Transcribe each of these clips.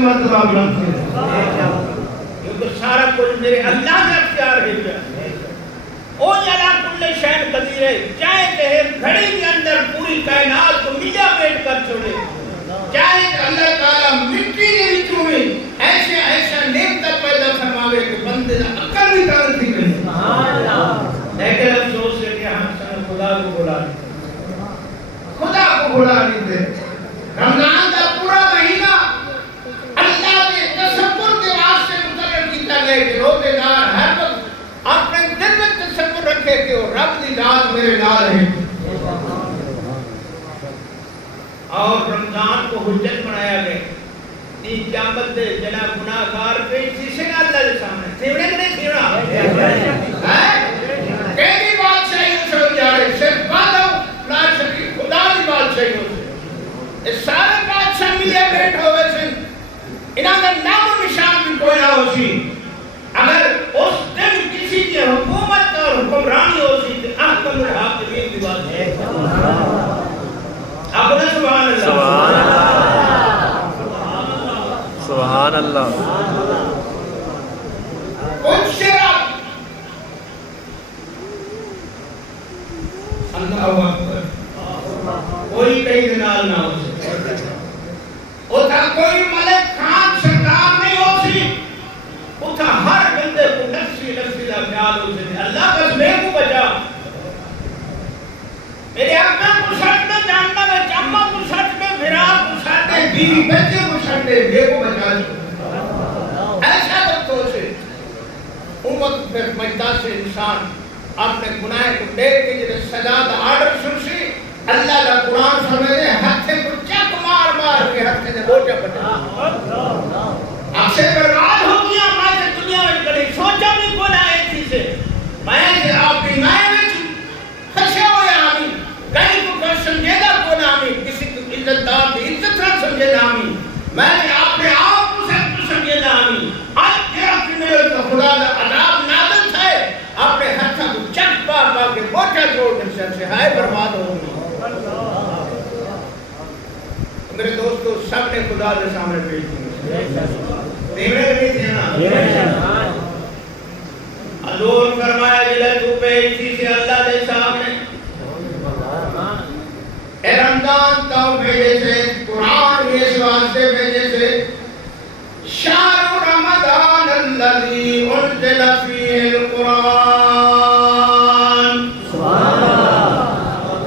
مرتبہ بلند کرے، کیونکہ سارا کچھ میرے اللہ کا اختیار ہے۔ او جلا کل شین قدیر ہے، چاہے کہ گھڑی کے اندر پوری کائنات کو ملا بیٹھ کر چھوڑے، چاہے کہ اللہ تعالیٰ مٹی کے وچوں میں ایسے ایسا نیمتا پیدا فرماوے کہ بندے کا عقل بھی کام نہیں کرے۔ لیکن افسوس ہے کہ ہم سب خدا کو بھلا نہیں، خدا کو بھلا نہیں دے۔ رمضان کا پورا مہینہ اللہ کے تصور کے واسطے مقرر کیتا گیا کہ روزے دار ہر وقت اپنے دل میں تصور رکھے کہ وہ رب دی ذات میرے نال ہے، اور رمضان کو حجت بنایا گیا۔ تین قیامت دے جنا گناہگار پیش سے اللہ کے سامنے تھیوڑے کہ نہیں تھیوڑا کیسی بادشاہی چل جائے، صرف وعدہ لا شریک خدا دی بادشاہی ہو سے سارے بادشاہ ملے بیٹھ ہوئے سے انہاں کا نام و نشان بھی کوئی نہ ہو سی۔ اگر اس دن کسی کی حکومت اور حکمرانی ہو سی تو احکم الحاکمین کی بات ہے۔ اپنے سبحان اللہ، سبحان اللہ۔ کچھ شراب اللہ اکبر، کوئی کہیں دنال نہ ہو سکتا، اتھا کوئی ملک خان سردار نہیں ہو سی، اتھا ہر بندے کو نفسی نفسی کا خیال ہو سکتا، اللہ بس میں کو بچا، میرے اپنا کو ساتھ میں جاننا میں چمہ کو ساتھ میں بھرا کو ساتھ میں بیوی بچے کو ساتھ میں بے کو بچا جو ایسا وقتوں سے امت پر مجدہ سے انسان اپنے گناہ کو دیکھ کے جنہیں سزا دا آرڈر سن سی اللہ کا قرآن فرمائے ہتھے کو چک مار مار کے ہتھے نے بوجھا بٹا آپ سے برباد ہو گیا میں سے دنیا میں کڑی سوچا بھی کون آئے تھی سے میں سے آپ بھی مائے میں خشے ہوئے آمین کہیں کو کر سمجھے گا کون آمین کسی کو عزت دار دی عزت رکھ سمجھے گا آمین میں نے آپ نے آپ کو سب کو سمجھے گا آمین آج تیرا کنیل کا خدا دا عذاب نازل تھے اپنے ہتھا کو چک پار پار کے بوٹا جوڑ کر سر سے ہائے برباد ہو گئی۔ میرے دوستو سب نے خدا دے سامنے پیش کی دیوڑے کے نہیں تھے حضور فرمایا جلے تو پیش تھی سے اللہ دے سامنے اے رمضان تو بھیجے سے قرآن اس واسطے بھیجے سے شہر رمضان الذی انزل فیہ القرآن سبحان اللہ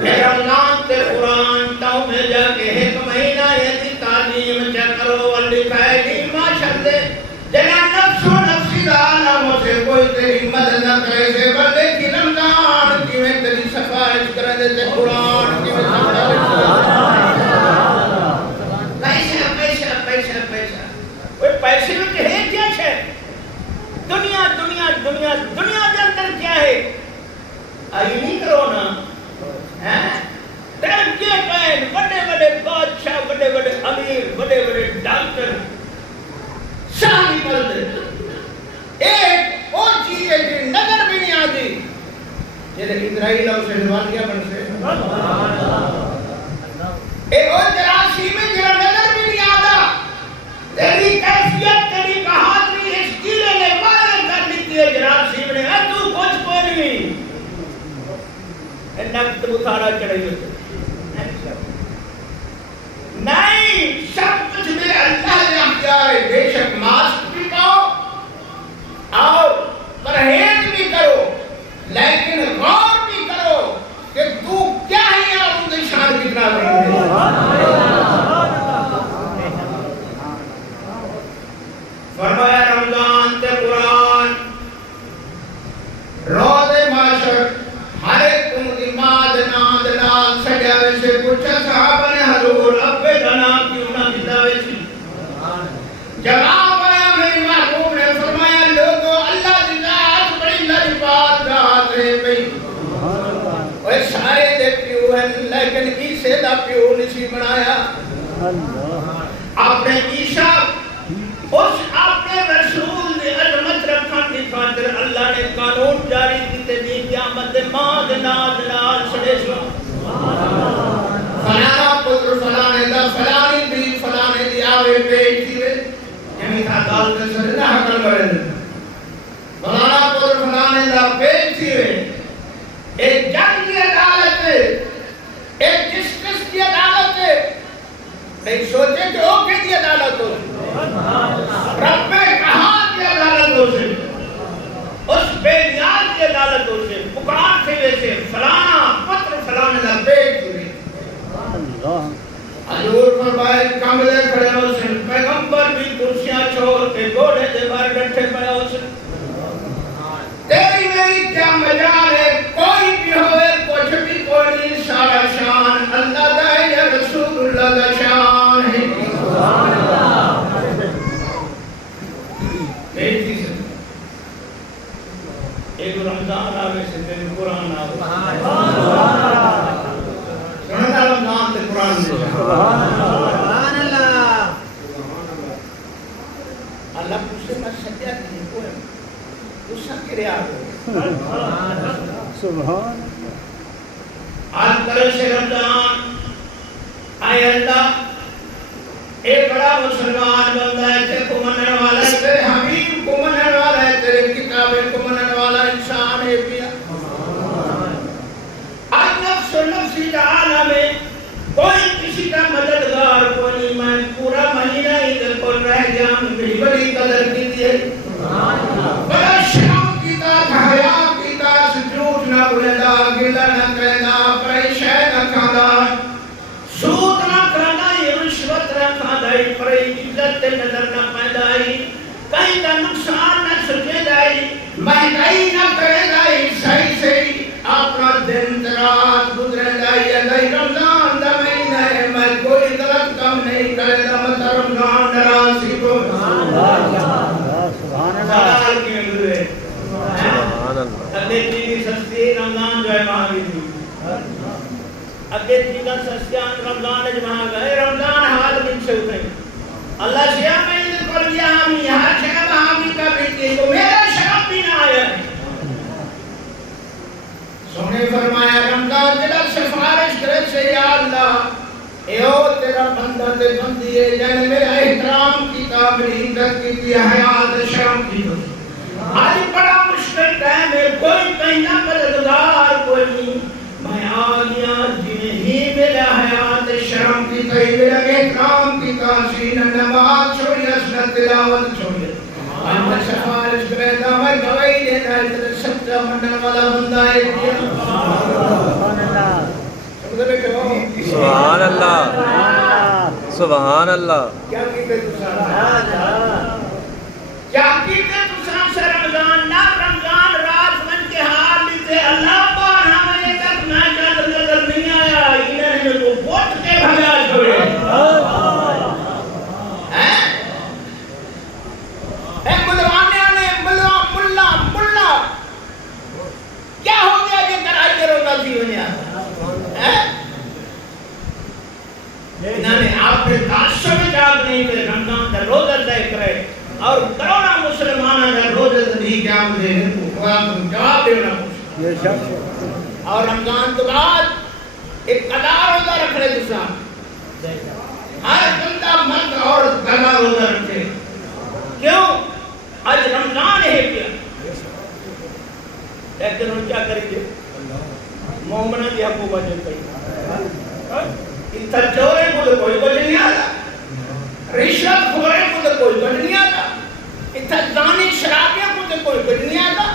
اے رمضان تے قرآن تو بھیجا کہ ایک مہینہ یہ تعلیم چکرو واللکھائی ماشاء جنا نفس و نفسی دا عالم سے کوئی تیری مدد نہ کرے سے بندے کی رمضان کی میں تیری سفارش کرے سے قرآن کی میں پیسے میں کہے کیا ہے دنیا دنیا دنیا دنیا کے اندر کیا ہے آئی نہیں کرو نا ترقی پہن بڑے بڑے بادشاہ بڑے بڑے امیر بڑے بڑے ڈاکٹر شاہی ملد ایک اور چیز ہے جو نظر بھی نہیں آتی جیسے اسرائیل اور سہلوانیہ بن سے ایک اور جراثیم ہے جنہا نظر بھی نہیں آتا تیری کیفیت تیری بہادری اس قلعے نے مارے کر لیتی ہے جراثیم نے تو کچھ کوئی نہیں نقد بخارا چڑھائی ہوتے نہیں سب کچھ میرے اللہ نے اختیار ہے بے شک ماسک بھی پاؤ اور پرہیز بھی کرو لیکن غور بھی کرو کہ تو کیا ہی اور ان کی شان کتنا رہی فرمایا رمضان تے قرآن روز معاشر ہر ایک ان کی ماد ناد نال سجا ویسے پوچھا صحابہ نے حضور ابے دنا کیوں نہ دیتا ویسی جواب آیا میری محبوب نے فرمایا لوگو اللہ دی ذات بڑی لجپال ذات ہے بھئی وہ سارے دے پیو ہیں لیکن عیسیٰ دا پیو نہیں بنایا آپ نے عیسیٰ اس اپنے رسول نے عظمت رکھا کی خاطر اللہ نے قانون جاری کیتے دی قیامت ماد ناد نال سڑے سو فلانا پتر فلانے دا فلانی بھی فلانے دی آوے پیش دیوے عدالت سے نہ حکم کرے مولانا پر فلانے دا پیش تھی ایک جج کی عدالت ہے ایک جسٹس کی عدالت ہے نہیں سوچے کہ وہ کی عدالت ہو رب کہاں کی عدالت ہو سے اس بے نیاز کی عدالت ہو سے پکار سے ویسے فلانا پتر فلانے دا پیش تھی حضور فرمائے کاملے کھڑے ہو سے پیغمبر بھی کرسیاں چھوڑ کے گھوڑے دے بار ڈٹھے پڑے ہو سے تیری میری کیا مجال ہے کوئی بھی ہوئے کچھ بھی کوئی نہیں سارا شان اللہ دا یا رسول اللہ دا شان ہے بیٹی سے ایک رمضان آگے سے تیری قرآن آگے سنتا رمضان تے قرآن دے سبحان اللہ اللہ پوچھے میں سجدہ کی کوئی غصہ کرے آگے سبحان آج کرے سے رمضان آئے اللہ ایک بڑا مسلمان بندہ ہے تیرے کو مننے والا ہے تیرے حبیب کو مننے والا ہے تیرے کتابیں کو مننے والا انسان ہے پیا آج نفس و نفسی کا عالم ہے کوئی کسی کا مددگار کوئی نہیں میں پورا مہینہ ادھر پر رہ جام میری بڑی قدر کی دیئے بڑا شرم کیتا حیا کیتا سجود نہ بلندا گلا نہ کرنا پریشے نہ کھانا سود نہ کرنا یہ رشوت نہ کھانا پرے عزت نظر نہ پیدائی کہیں کا نقصان نہ سجے جائی مہنگائی نہ کرے جائی صحیح صحیح اپنا دن رات گزرے جائی اللہ رمضان دا مہینہ ہے میں کوئی غلط کام نہیں کرے گا مت رمضان ناراضی کو سبحان اللہ کی ملے سبحان اللہ اگے چیز سستی رمضان جو ہے وہاں بھی تھی اگے چیز سستی رمضان جہاں گئے رمضان حال من سے اٹھے اللہ شیعہ میں اذ کر دیا ہم یہاں شیعہ وہاں بھی کر رہی تو میرا شرف بھی نہ آیا سونے فرمایا رمضان جلال سفارش کرے سے یا اللہ ایو تیرا بندہ تے بندی ہے جنہیں میرا احترام کیتا میری عزت کیتی حیات شرم کیتا آج بڑا مشکل ٹائم ہے کوئی کہیں نہ مددگار کوئی نہیں میں آگیا جنہیں ہی میرا حیات شرم کیتا ہی میرا احترام کیتا سین نماز چھوڑی اصلت تلاوت چھوڑی میں سفارش کرے گا میں گواہی دینا ہے تیرے سچا منن والا بندہ ہے سبحان اللہ سبحان اللہ کیا کیتے تو سام سے رمضان نہ رمضان رات من کے حال لیتے اللہ پار ہمیں تک نہ قدر نظر نہیں آیا انہیں نے تو ووٹ کے بھگا چھوڑے اے ملوانے نے ملا کیا ہو گیا کہ کرائی کے روزہ تھی ہونے آتا انہوں نے آپ نے تعصب جاگ نہیں کہ رمضان کا روزہ طے کرے اور کروڑا مسلمانوں کا روزہ نہیں کیا مجھے جواب دینا اور رمضان کے بعد ایک قضا روزہ رکھنے جیسا ہر بندہ مرد عورت قضا روزہ رکھے کیوں آج رمضان ہے کیا لیکن ان کیا کریں گے مومنہ کی حقوق بجے کئی اتھا چورے کو تو کوئی بجے نہیں آتا رشوت خورے کو تو کوئی بجے نہیں آتا اتھا زانی شرابیوں کو تو کوئی بجے نہیں آتا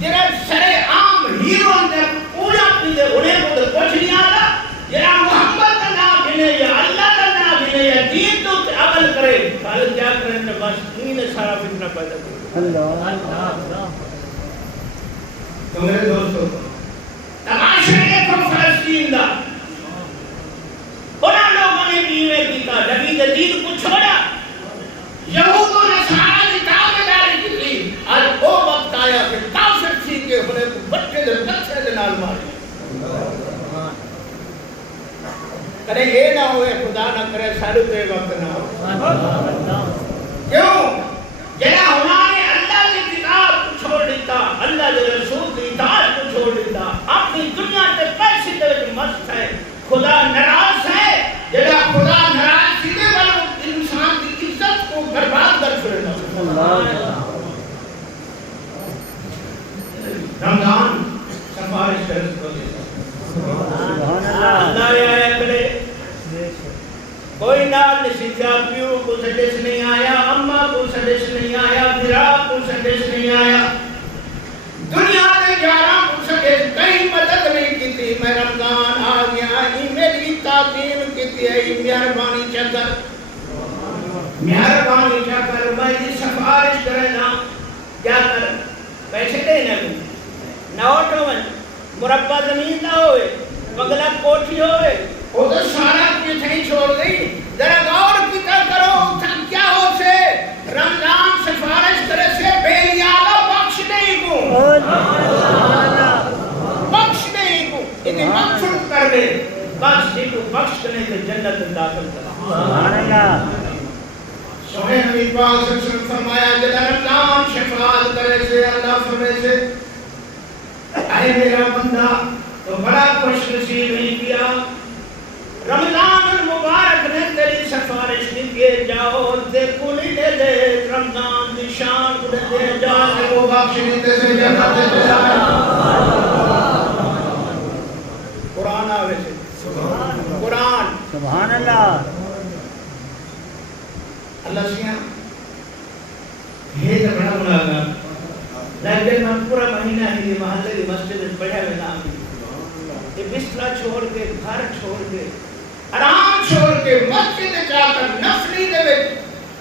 جنہیں سرے عام ہیرو اندر پوجا پیدے انہیں کو تو کچھ نہیں آتا جنہیں محمد کا نام گھنے یا اللہ کا نام گھنے یا دین تو عمل کرے خالد کیا کریں تو بس انہیں سارا فتنہ پیدا کرے تو میرے دوستو تماشا دیکھو فلسطین دا انہاں لوگوں نے بیوے کیتا نبی کے دین کو چھوڑا یہود و نصارہ کی تابعداری کی آج وہ وقت آیا کہ کافر تھی کہ انہیں کو بچے دے بچے دے نال مارے کرے یہ نہ ہوئے خدا نہ کرے سارے پہ وقت نہ ہو کیوں جنہاں انہوں نے اللہ کی کتاب کو چھوڑ دیتا اللہ کے رسول کی اطاعت کو چھوڑ دیتا اپنی دنیا کے پیسے دے مست ہے خدا ناراض ہے جنہاں خدا ناراض سیدھے والوں انسان کی عزت کو برباد کر چھوڑے گا کوئی نال نہیں تھا، پیو کو سدس نہیں آیا، اماں کو سدس نہیں آیا، بھرا کو سدس نہیں آیا، دنیا کے یاراں کو سدس کہیں مدد نہیں کی تھی۔ میں رمضان آ گیا، ہی میری تعظیم کی تھی، مہربانی چکر مہربانی چکر میں سفارش کرنا کیا کر پیسے دینا نوٹ ہوئے، مربع زمین نہ ہوئے، بگلا کوٹھی ہوئے، وہ تو سارا کچھ نہیں چھوڑ گئی۔ ذرا غور فکر کرو تھا کیا ہو سے رمضان سفارش کرے سے بے نیالا بخش نہیں کو بخش نہیں کو انہیں مغفرت کر دے، بخش نہیں کو بخش کرنے سے جنت داخل کر۔ سبحان اللہ۔ سونے نبی پاک صلی اللہ علیہ وسلم فرمایا جب رمضان شفاعت کرے سے اللہ فرمائے سے اے میرا بندہ تو بڑا خوش نصیب نہیں کیا، رمضان المبارک نے تیری سفارش نہیں کیے، جاؤ تے کولی دے دے رمضان دی شان کو دے جا کے وہ بخشنی تے سے جنت دے جا۔ قرآن آوے سے قرآن سبحان اللہ۔ اللہ سیاں یہ تو بڑا ملاگا، لیکن میں پورا مہینہ ہی محلے کی مسجد میں پڑھا ہوئے نام دی، یہ بستر چھوڑ کے، گھر چھوڑ کے، آرام چھوڑ کے مسجد جا کر نفلی دے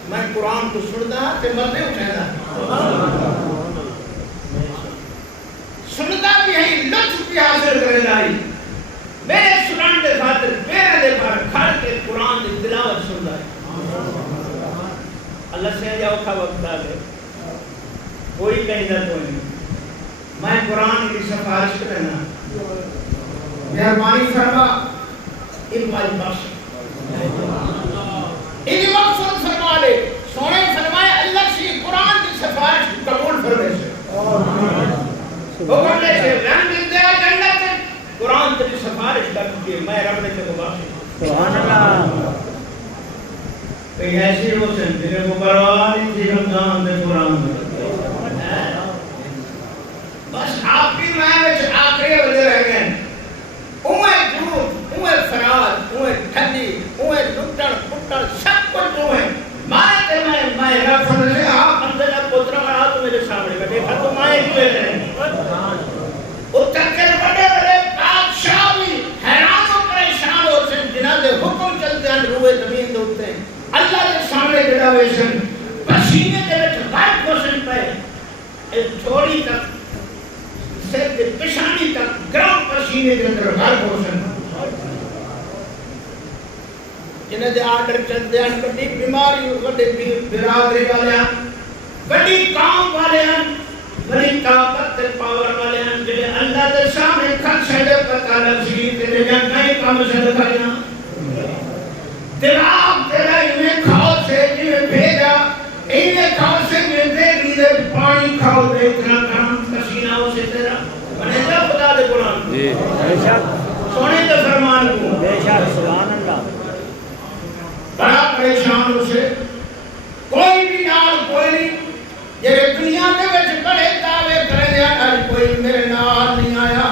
میں قرآن کو سنتا تے مردے اٹھائے سنتا بھی ہے، لطف بھی حاصل کرے لائی، میرے سنان دے خاطر میرے دے بھر کھڑ کے قرآن دی تلاوت سن لائی۔ اللہ سے جاؤ کا وقت آ گئے، کوئی کہیں نہ کوئی نہیں، میں قرآن کی سفارش کرنا مہربانی فرما اقبال بخش انہیں مقصد فرما لے، سونے فرمائے اللہ سے قرآن کی سفارش قبول فرمے سے حکم لے سے رنگ دیا جنت سے قرآن تیری سفارش کر کے میں رب نے تیرے بخش۔ سبحان اللہ۔ کئی ایسی روشن تیرے کو پرواہ نہیں تھی رمضان دے قرآن میں، بس آپ کی میں آخری وجہ رہ گئے، اوہ جھوٹ، اوہ فراد، اوہ ٹھنڈی، اوہ لٹن پٹن سب کچھ اوہ مائے تے میں رب فرمائے سے آپ منزلہ پترہ رہا تو میرے سامنے میں دیکھا تو مائے کیوں رہے اتر کے بڑے بڑے بادشاہ بھی حیران و پریشان ہو سن جنہاں دے حکم چلتے ہیں روئے زمین دوتے ہیں، اللہ کے سامنے جڑا ویسن پسینے دے وچ غرق ہو سن پہ چھوڑی تک سر کے پشانی تک گرام پسینے کے اندر غرق ہو سن، جنہیں دے آرڈر چلتے ہیں بڑی بیماری بڑی برادری والے ہیں، بڑی کام والے ہیں، بڑی طاقت تے پاور والے ہیں، جنہیں اللہ دے سامنے کھٹ سے دے پتہ لفظی تے جن نئے کام سے دکھائیاں دماغ تیرا انہیں کھاؤ سے جنہیں بھیجا، انہیں کھاؤ سے جنہیں دے لیدے پانی کھاؤ دے اتنا کام پسینہ ہو سے تیرا بنے جا خدا دے قرآن بے شک سونے دے فرمان کو بے شک سبحان اللہ۔ بڑا پریشان ہو سے کوئی بھی نال کوئی نہیں، یہ دنیا کے وچ بڑے دعوے کرے دیا آج کوئی میرے نال نہیں آیا،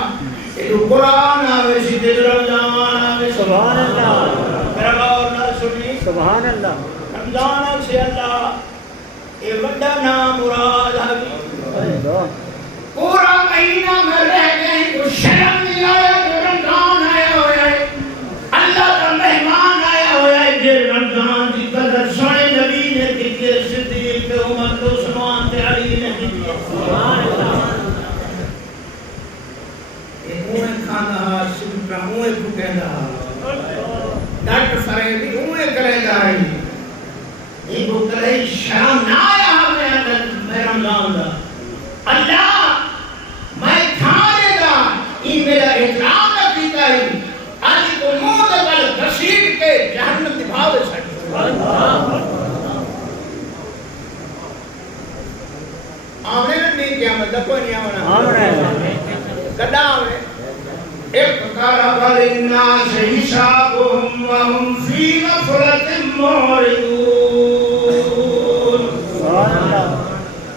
یہ قرآن آوے سی دل رمضان آوے سبحان اللہ۔ میرا غور نہ سنی سبحان اللہ۔ رمضان سے اللہ یہ بڑا نام مراد ہے، پورا مہینہ میں رہ گئے تو شرم نہیں آیا جو رمضان آیا ہوا ہے، اللہ کا مہمان آیا ہوا ہے، جو رمضان کی قدر سونے نبی نے کی ہے، صدیق تے عمر تے عثمان تے علی نے کی ہے۔ سبحان اللہ۔ یہ اوہ کھانا سنتا اوہ کو کہنا ڈاکٹر فرے بھی اوہ کرے گا رہی یہ کو کرے شرم نہ آیا ہمیں رمضان دا اللہ میں کھانے گا یہ میرا احترام نہ پیتا ہے آج کو منہ دے بل گھسیٹ کے جہنم دبھا دے سکتے آمنے نہیں کیا مطلب کوئی نہیں آمنا کدا آمنے اقترب للناس حسابهم وهم في غفلة معرضون۔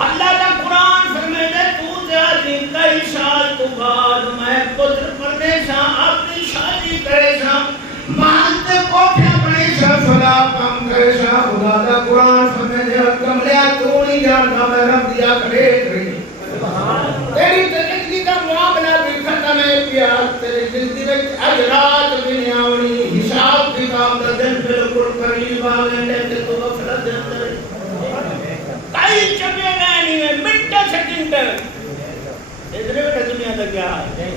اللہ کا قرآن فرمائے تو جاتی کئی سال تو بعد میں پتر پڑھنے سا اپنی شادی کرے سا مانتے کوٹھے بنے سا فلا کام کرے شاہ خدا دا قرآن سمجھے کملیا تو نہیں جانتا میں رب دیا کھڑے کری تیری زندگی کا معاملہ بھی ختم ہے پیاس تیری زندگی میں اجرات بھی نہیں آونی حساب کتاب دا دن بالکل قریب آ گئے لیکن تو غفلت دے اندر کئی چکے گئے نہیں ہے منٹا سیکنڈ اتنے میں دنیا دا کیا ہے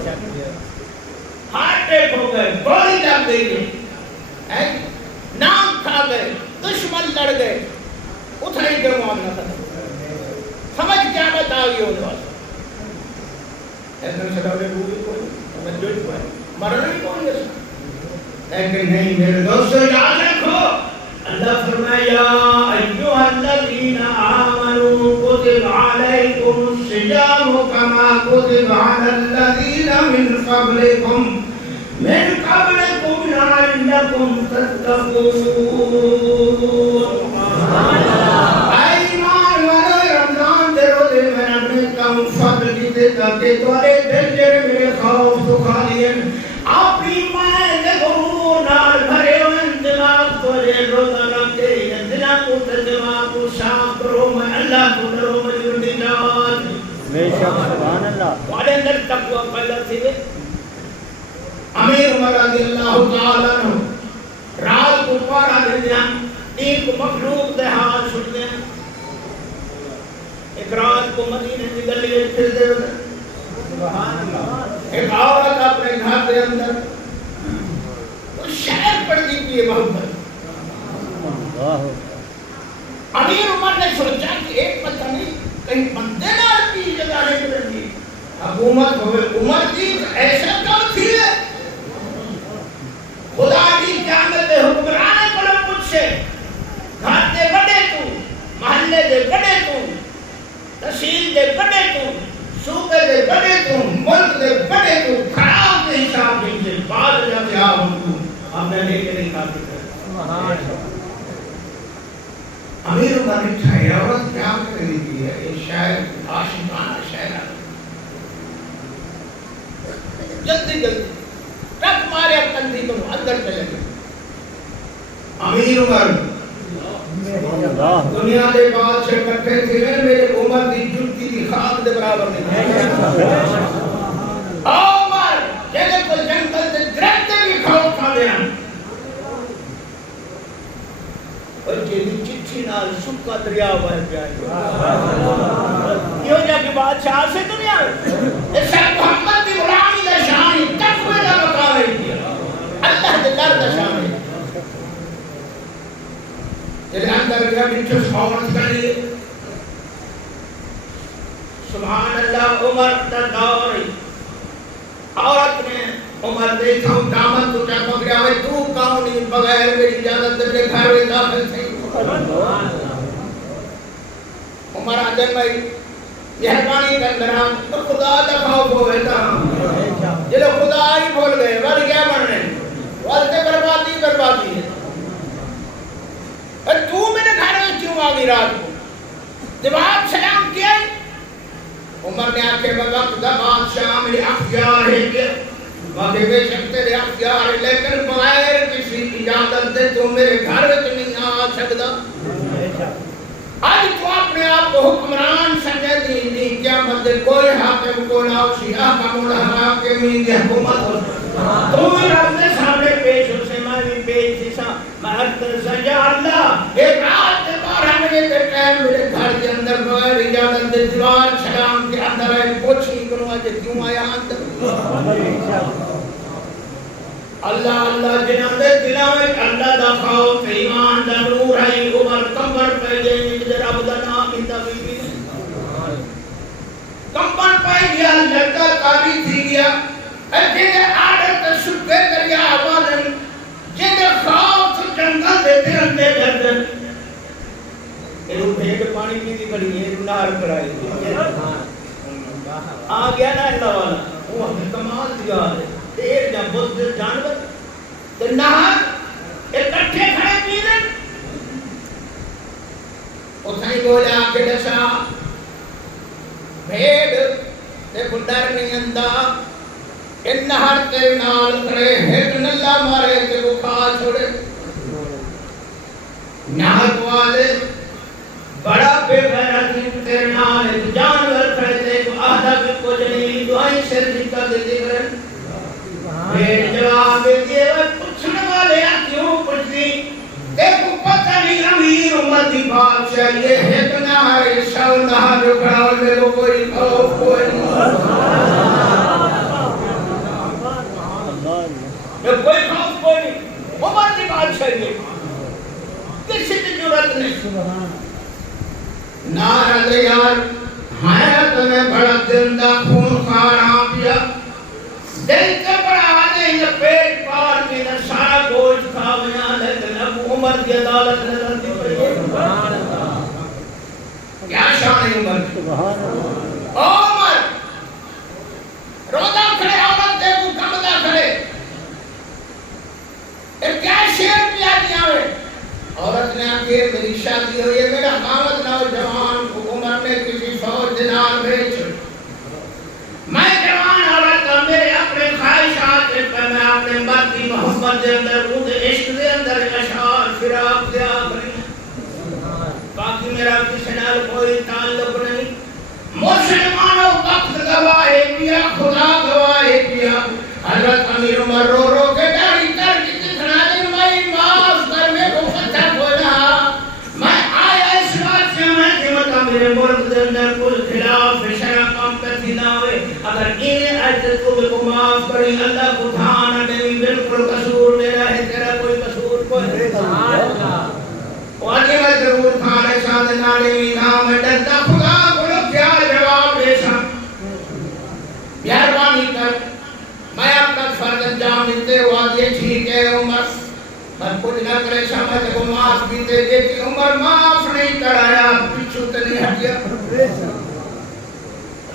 ہارٹ اٹیک ہو گئے گولی لگ گئی ہے نام کھا گئے دشمن لڑ گئے اتھائی کے معاملہ تھا سمجھ کیا بتا گئی ہونے والا ایسے میں صدا نے بھولی کوئی سمجھ جو ہی پائے مرنا ہی کوئی ایسا لیکن نہیں میرے دوستو یاد رکھو اللہ فرمایا ایوہ الذین آمنوا کتب علیکم الصیام کما کتب علی الذین من قبلکم لعلکم تتقون ایمان والے رمضان دے روزے میں اپنے کم فضل کی دیتا کہ تمہارے دل جڑے میرے خوف تو خالی ہیں اپنی مائیں دے غرور نال بھرے ہوئے دماغ کو جے روزہ رکھتے ہیں دماغ کو دماغ کو صاف کرو میں اللہ کو ڈرو مجھے دی جان بے شک سبحان اللہ تمہارے اندر تقوی پیدا تھی امیر عمر رضی اللہ تعالیٰ عنہ رات کو پارا دے دیا ایک مخلوق دے حال چھٹ دیا ایک رات کو مدینے کی گلی پھر دے ایک عورت اپنے گھر دے اندر وہ شہر پڑ دی کی محبت امیر عمر نے سوچا کہ ایک پتہ نہیں کہیں بندے نہ کی جگہ نہیں کرنی حکومت ہوئے عمر دی ایسا کم تھی ہے خدا دی قیامت دے حکمرانے کو پوچھے گھر دے بڑے تو محلے دے بڑے تو تحصیل دے بڑے تو صوبے دے بڑے تو ملک دے بڑے تو خراب کے حساب سے بعد جب آ ہوں آپ نے لے کے نہیں کھاتے امیر عمر نے ٹھہرا عورت کیا کر رہی تھی ہے یہ شاید عاشقانہ شاعر جلدی جلدی ٹک مارے کندھی کو اندر چلے گئے امیر عمر دنیا دے بادشاہ اکٹھے تھے میرے عمر دی جوتی دی خاک دے برابر نہیں عمر جگہ کو جنگل دے درخت بھی کھاؤ کھا دیا اور جیدی چٹھی نال سکا دریا بہ گیا یہ جا کے بادشاہ سے دنیا اس محمد دی غلامی دا شان تقوی دا مقام ہے اللہ دے در دا شان ہے جب اندر گیا بچو سبحان کریے سبحان اللہ عمر دا دور عورت نے عمر دیکھا دامن تو چاہ پکڑیا ہوئے تو کاؤں نہیں بغیر میری اجازت دے میرے گھر میں داخل تھی عمر آدم بھائی مہربانی کر درام تو خدا دا خوف ہو بیتا جلو خدا ہی بھول گئے ور کیا بڑھنے والتے بربادی ہے تو میرے گھر میں کیوں آگی رات کو جواب سلام کیا عمر نے آکے وقت دا بادشاہ میرے اختیار ہے کہ واقعی بے شک تیرے اختیار ہے لیکن بغیر کسی اجازت دے تو میرے گھر میں نہیں آ سکتا آج تو اپنے آپ کو حکمران سمجھے دی کیا مدد کوئی حاکم کو نہ اسی احکام الحاکمین کی حکومت ہو تو ہی رب نے سامنے پیش ہو سے میں بھی پیش تھی سا میں ارتر سا یا اللہ ایک رات دے 12 بجے کے ٹائم میرے گھر کے اندر بغیر اجازت دے دیوار چھلام کے اندر ہے کچھ نہیں کروں آج کیوں آیا اندر اللہ اللہ جنہاں دے دلوں میں اللہ دا خوف ایمان دا نور ہے عمر کمبر پہ گئے جدے رب دا نام ہی بی کمبر پہ گیا لڑکا کاری تھی گیا جدے عادت شکے دریا آبادن جدے خوف جنگل دے ترندے گردن ایرو بھیڑ پانی کی دی کڑی ہے نار کرائی آ گیا نا اللہ والا وہ ہمیں کمال دیا ہے ایک جب بزدل جانور تو نہر اکٹھے کھڑے پیدن اتھائی گولا کے دسا بھیڑ تے بندر نہیں اندہ ان نہر تے نال کھڑے ہیک نلہ مارے تے وہ کھا چھوڑے نہت والے بڑا بے غیرتی تیرے نال جانور کھڑے کو آدھا بھی کو جنی دعائیں سر نکل دے کرن بھیڑ جواب دیے پوچھنے والے کیوں پوچھنی دیکھو پتہ نہیں امیر امت دی بادشاہ یہ ہے کہ نہ ہے شاو نہ جو کھڑا میں کو کوئی خوف کوئی یہ کوئی خوف کوئی نہیں امت دی بادشاہ یہ کسی کی ضرورت نہیں نارد یار حیات میں بڑا زندہ خون خار ہاں پیا دل سے بڑا آدھے یہ پیٹ پار کے نہ سارا گوشت کھا گیا لیکن اب عمر کی عدالت نظر دی پڑی کیا شان ہے عمر عمر روزہ کھڑے عورت دے کو کمدہ کھڑے کیا شیر پیا دیا ہوئے عورت نے آگے میری شادی ہوئی ہے میرا خامد نوجوان عمر میں کسی 100 دینار بیچ میں جوان عورت میرے اپنے خواہشات پر میں اپنے مرد کی محبت دے اندر خود عشق دے اندر اشعار فراق دیا بری باقی میرا کسی نال کوئی تعلق نہیں مسلمانوں وقت گواہے پیا خدا گواہے پیا حضرت امیر عمر رو رو کے ڈاری کر جتنی کھنا دن میں معاف کر میں کو فتح بولا میں آیا اس بات سے میں قیمتہ میرے ملک دے اندر کل خلاف شرع کام پر تھی نہ ہوئے اگر انہیں عزت کو بھی کو معاف کری اللہ کو دھانا نہیں بالکل قصور میرا ہے تیرا کوئی قصور کوئی واجہ میں ضرور کھانے شاہد نالی نام ڈرتا خدا بولو کیا جواب دے سا بیاروانی کر میں اپنا فرد انجام دیتے واجہ ٹھیک ہے عمر میں کچھ نہ کرے شامت کو معاف بھی دے دیتی عمر معاف نہیں کرایا پیچھو تے نہیں ہٹیا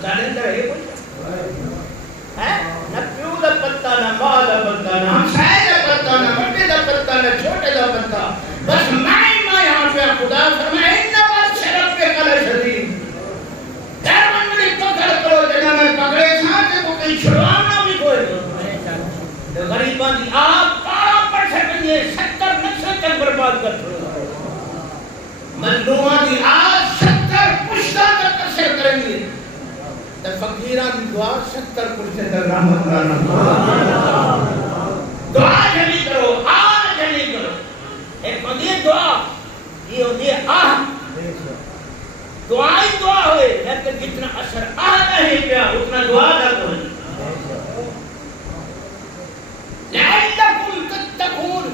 جانیں در ہے کچھ نہ پیو دا پتہ نہ ماں دا پتہ نہ ہمسائے دا پتہ نہ بڑے دا پتہ نہ چھوٹے دا پتہ بس میں یہاں پہ خدا فرمائے انما شرف پہ کل شدید درمن میں پکڑ کرو جگہ میں پکڑے ساتھے کو کئی چھڑوانا بھی کوئی غریبان دی آپ 12% یہ 70 نقصہ تک برباد کر چھوڑا مظلومان دی آج 70 پشتہ تک اثر کریں گے فقیران دی دعا 70% تک رحمت کرنا دعا جلی کرو آج جلی کرو ایک بندی دعا یہ ہوتی ہے دعائی دعا ہوئے لیکن جتنا اثر نہیں پیا اتنا دعا نہ کوئی لعلکم تتقون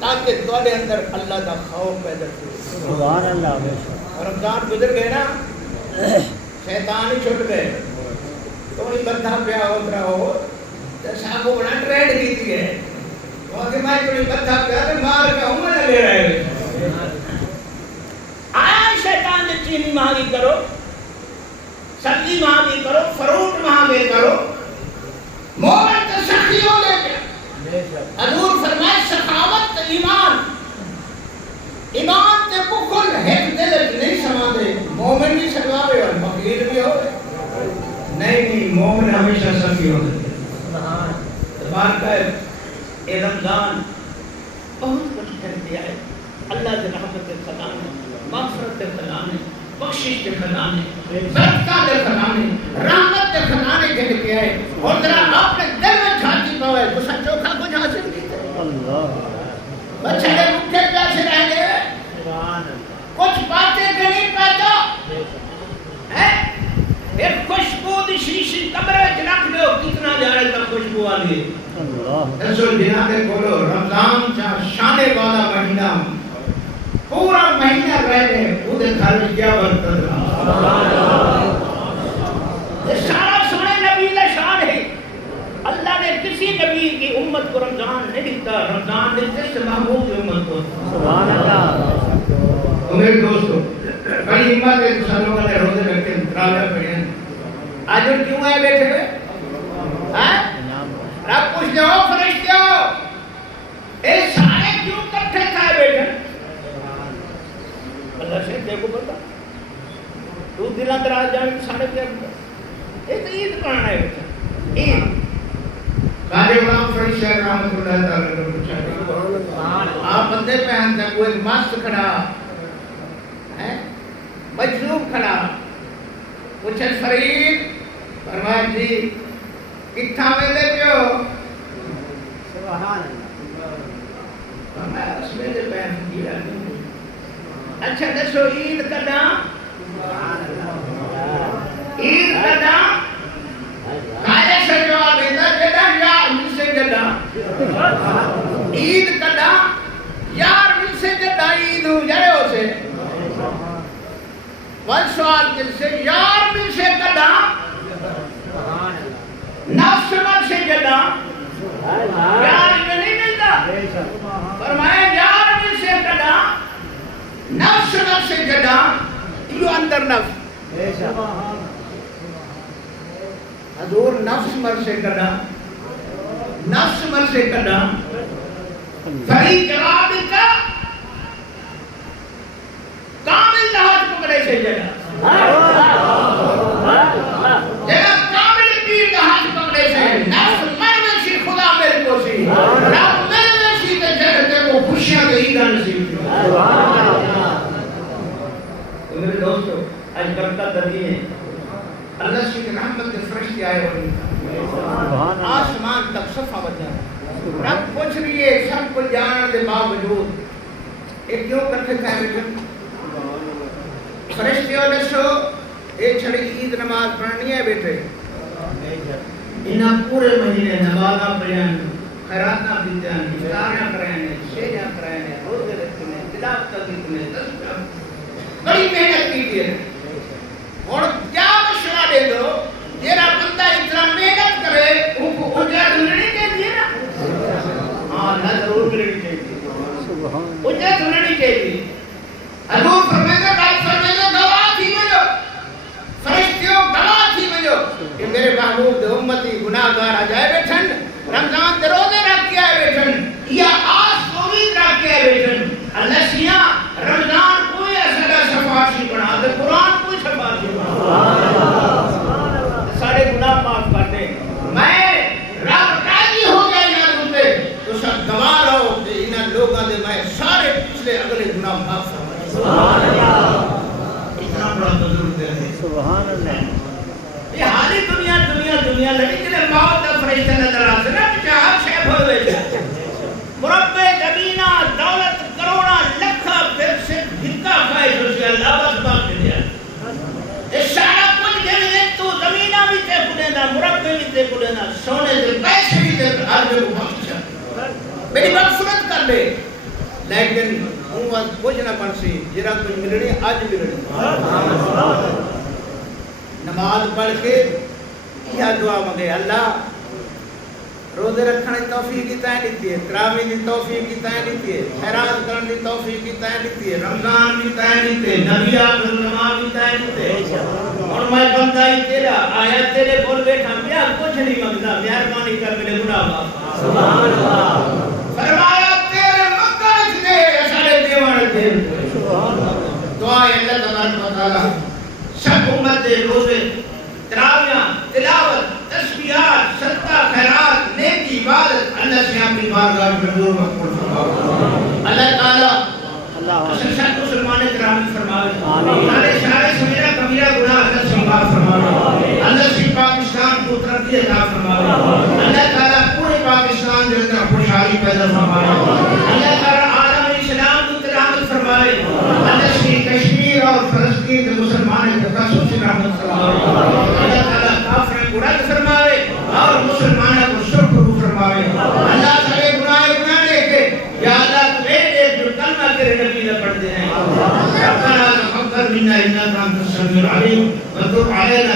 تاکہ تمہارے اندر اللہ کا خوف پیدا ہو سبحان اللہ رمضان گزر گئے نا شیطان ہی چھوٹ گئے کوئی بندہ پیا اترا ہو جیسا کو بڑا ٹرینڈ کی تھی ہے وہاں میں کوئی بندہ پیا تو مار کا ہوں میں لگے رہے آیا شیطان نے چینی مہنگی کرو سبزی مہنگی کرو فروٹ مہنگے کرو مومن تو سخیوں لے گیا حضور فرمائے سخاوت ایمان ایمان تے بخل ایک دل نہیں سما دے مومن بھی سکھاوے اور فقیر بھی ہو نہیں مومن ہمیشہ سخی ہوتے تبارک ہے اے رمضان بہت کچھ کر دیا ہے اللہ کے رحمت کے خزانے مغفرت کے خزانے بخشش کے خزانے صدقہ کے خزانے رحمت کے خزانے کے لکھے ہے اور ذرا اپنے دل میں جھانکی پاوے تو سچوں کا کچھ حاصل کیتے اللہ بچے مکھے پیاسے رہ گئے کچھ باتیں کہ نہیں پاتا ایک خوشبو دی شیشی کمرے وچ رکھ دو کتنا جاڑے تک خوشبو آ گئی رسول بنا کے بولو رمضان کا شان والا مہینہ پورا مہینہ رہے خود گھر میں کیا برکت یہ سارا سنے نبی کا شان ہے اللہ نے کسی نبی کی امت کو رمضان نہیں دیتا رمضان نے جس محبوب کی امت کو سبحان اللہ میرے دوستو بڑی ہمت ہے انسانوں نے روزے رکھ کے تراویح پڑھے آج ان کیوں آئے بیٹھے ہوئے رب پوچھ دو فرشتوں اے سارے کیوں کٹھے کھائے بیٹھے اللہ سے دیکھو بتا تو دل اندر آ جائے سارے کیا یہ تو عید پڑھنا ہے بیٹھا عید سارے غلام فرشتے حسین رحمۃ اللہ تعالی علیہ وسلم آپ بندے پہن تک وہ ایک مست کھڑا ہے مجذوب کھڑا پوچھے فرید فرمایا جی کتھا میں دے پیو سبحان فرمایا اس میں دے پہن کی رہی اچھا دسو عید کدا عید کدا کالے سے جواب دیتا جدا یار مل سے جدا عید کدا یار مل سے جدا عید ہو جائے ہو سے سوال دل سے یار مل سے کدا نفس مل سے جدا یار میں نہیں ملتا فرمایا یار مل سے کدا نفس مل سے جدا یہ اندر نفس حضور نفس مر سے کدا نفس مر سے کدا صحیح جواب دیتا کامل لحاظ پکڑے سے جگہ جگہ کامل پیر لحاظ پکڑے سے نفس مر میں سی خدا میرے کو سی رب میرے میں سی تے جگہ کو خوشیاں دے عیدہ نصیب میرے دوستو آج برکت دلی ہے اللہ کی رحمت کے فرشتے آئے ہوئے آسمان تک صفحہ بجا رب پوچھ رہی ہے سب کو جاننے دے باوجود ایک کیوں کرتے کہہ فرشتیوں دسو اے چھڑی عید نماز پڑھنی ہے بیٹے انہاں پورے مہینے نمازاں پڑھیاں خیراتاں دیتیاں افطاریاں کرائیں شیجاں کرائیں روزے رکھنے تلاوت کرنے بڑی محنت کی ہے اور کیا مشورہ دے دو جیرا بندہ اتنا محنت کرے ان کو اجرت ملنی چاہیے نا ہاں نہ ضرور ملنی چاہیے اجرت ملنی چاہیے حضور فرمائے گواہ تھی مجھو فرشتیوں گواہ تھی مجھو کہ میرے محبوب دے امتی گناہگار آ جائے بیٹھن رمضان دے روزے رکھ کے آئے بیٹھن یا آس امید رکھ کے آئے بیٹھن اللہ سیاں رمضان کوئی ایسا شفاعشی بنا دے قرآن کوئی شفاعشی بنا سارے گناہ معاف کر دے میں رب راضی ہو گیا یہاں روتے تو سب گواہ رہو کہ انہاں لوگاں دے میں سارے پچھلے اگلے گناہ معاف فرمائے سبحان اللہ اتنا بڑا بزرگ ہے سبحان اللہ یہ حالی دنیا لڑی کے لئے موت کا فرشتہ نظر آتے نا پچھا ہر شیف ہوئے جائے مربع زمینہ دولت کروڑا لکھا پھر سے دھکا خواہش ہو سے اللہ بس باق کے لیا اس سارا کچھ گئے تو زمینہ بھی تے کھڑینا مربع بھی تے کھڑینا سونے سے پیسے بھی تے آج کو بخشا میری مغفرت کر دے لیکن وہ کچھ نہ پڑسی جرا کچھ ملنی آج ملنی نماز پڑھ کے یہ دعا مانگے اللہ روزے رکھنے کی توفیق کی تائیں دیتی ہے تراویح کی توفیق کی تائیں دیتی ہے خیرات کرنے کی توفیق کی تائیں دیتی ہے رمضان کی تائیں دیتی ہے نبی آخر نماز کی تائیں دیتی ہے اور میں بندہ ہی تیرا آیا تیرے بول بیٹھا بیا کچھ نہیں مانگتا مہربانی کر میرے گناہ معاف سبحان اللہ فرمایا تیرے مکہ دے سارے دیوانے دے دعا اللہ تبارک و تعالی سب امت دے روزے تراویاں تلاوت تسبیحات صدقہ خیرات نیکی عبادت اللہ سے اپنی بارگاہ میں حضور مقبول فرمائے اللہ تعالی سب مسلمان کرام فرمائے سارے سارے صغیرہ کبیرہ گناہ اللہ سے معاف فرمائے اللہ سے پاکستان کو ترقی عطا فرمائے اللہ تعالی پورے پاکستان کے اندر خوشحالی پیدا فرمائے اللہ تعالی عالم اسلام کو ترقی فرمائے اللہ سے کشمیر اور فلسطین کے مسلمان کے خصوصی رحمت فرمائے اللہ تعالی کافر کو رد فرمائے اور مسلمانوں کو شکر فرمائے اللہ سارے گناہ لے کے یا اللہ تو ایک جو کلمہ تیرے نبی نے پڑھتے ہیں ربنا تقبل منا انك انت السميع العليم وتب علينا